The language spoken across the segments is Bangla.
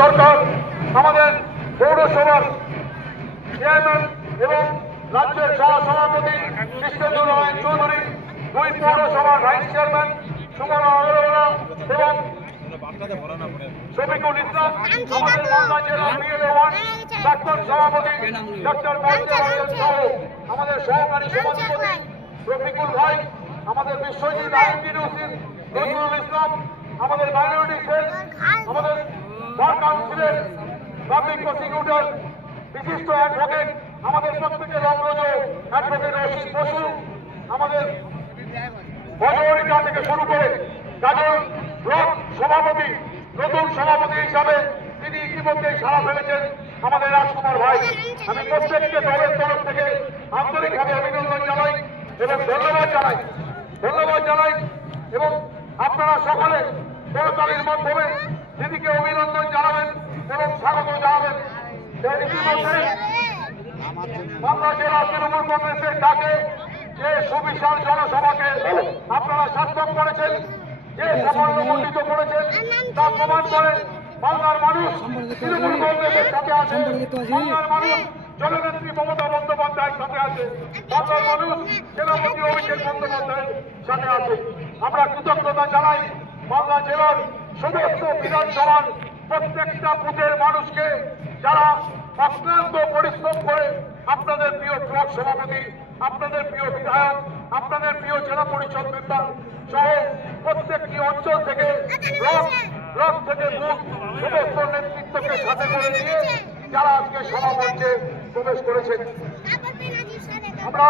সরকার, আমাদের পৌরসভার চেয়ারম্যান এবং রাজ্যের সহ সভাপতি কৃষ্ণেন্দ্র নারায়ণ চৌধুরী, দুই পৌরসভার ভাইস চেয়ারম্যান সুমনা অরোরা এবং শফিকুল ইসলাম, আমাদের প্রাক্তন সভাপতি ডক্টর সহ আমাদের সহকারী সভাপতি রফিকুল ভাই, আমাদের বিশ্বজিৎ আইনজীবী উচিত নজরুল ইসলাম, আমাদের মাইনরিটি সেল কাউন্সিলের পাবলিক প্রসিকিউটর বিশিষ্ট অ্যাডভোকেট আমাদের প্রত্যেকের অগ্রজ অ্যাডভোকেট রশিদ বসু, আমাদের ভজরিকা থেকে শুরু করে গাজল ব্লক সভাপতি, নতুন সভাপতি হিসাবে তিনি ইতিমধ্যে সারা ফেলেছেন আমাদের রাজকুমার ভাই। আমি প্রত্যেককে দলের তরফ থেকে আন্তরিকভাবে অভিনন্দন জানাই এবং ধন্যবাদ জানাই। ধন্যবাদ জানাই এবং আপনারা সকলে করতালির মাধ্যমে দিদিকে অভিনন্দন জানাবেন ইতিমধ্যে জেলা তৃণমূল কংগ্রেসের ডাকে যে সুবিশাল জনসভাকে আপনারা সার্থক করেছেন, যে সাফল্য মণ্ডিত করেছেন, তা প্রমাণ করে বাংলার মানুষ মানুষ জননেত্রী মমতা বন্দ্যোপাধ্যায়ের সাথে আছে। বাংলার মানুষ সেনাপতি অভিষেক আছে। আমরা কৃতজ্ঞতা জানাই মালদা জেলার সমস্ত বিধানসভার প্রত্যেকটা বুথের মানুষকে যারা অক্লান্ত পরিশ্রম করে আপনাদের প্রিয় ব্লক সভাপতি, আপনাদের প্রিয় বিধায়ক, আপনাদের প্রিয় জেলা পরিষদ মেম্বার সহ প্রত্যেকটি অঞ্চল থেকে ব্লক ব্লক থেকে বুথ সমস্ত নেতৃত্বকে সাথে করে নিয়ে যারা আজকে সভা মঞ্চে প্রবেশ করেছেন। আমরা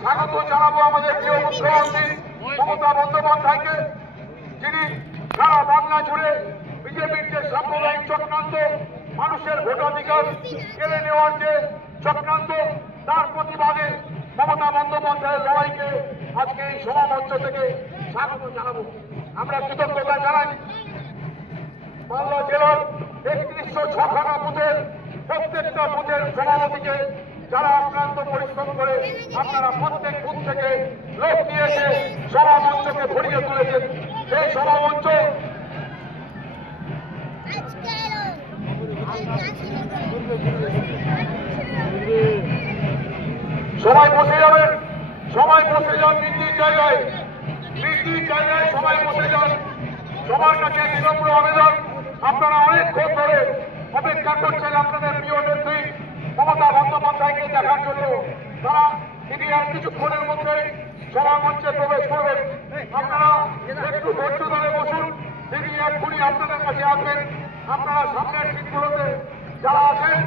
স্বাগত জানাব আমাদের প্রিয় মুখ্যমন্ত্রী মমতা বন্দ্যোপাধ্যায়কে, যিনি সারা বাংলা জুড়ে বিজেপির যে সাম্প্রদায়িক চক্রান্ত, মানুষের ভোটাধিকার কেড়ে নেওয়ার যে চক্রান্ত, তার প্রতিবাদে মমতা বন্দ্যোপাধ্যায়ের লড়াইকে আজকে এই সভামঞ্চ থেকে স্বাগত জানাব। আমরা কৃতজ্ঞতা জানাই মালদা জেলার একত্রিশশো ছখানা বুথের, প্রত্যেকটা বুথের সভাপতিকে যারা অক্লান্ত পরিশ্রম করে, আপনারা প্রত্যেক বুথ থেকে লোক নিয়ে এসে সভা মঞ্চকে ভরিয়ে তুলেছেন এই সভা মঞ্চ সবাই বসে যাবেন, সবাই বসে যান নির্দিষ্ট জায়গায়। নির্দিষ্ট জায়গায় সবাই বসে যান। সবার কাছে বিনম্র আবেদন। আপনারা অনেকক্ষণ ধরে অপেক্ষা করছেন আপনাদের প্রিয় নেত্রী মমতা বন্দ্যোপাধ্যায়কে দেখার জন্য। তারা তিনি আর কিছুক্ষণের মধ্যে সভা মঞ্চে প্রবেশ করবেন। আপনারা একটু ধৈর্য ধরে বসুন। এক্ষুনি আপনাদের কাছে আসবেন। আপনারা সামনের সিটগুলোতে যারা আছেন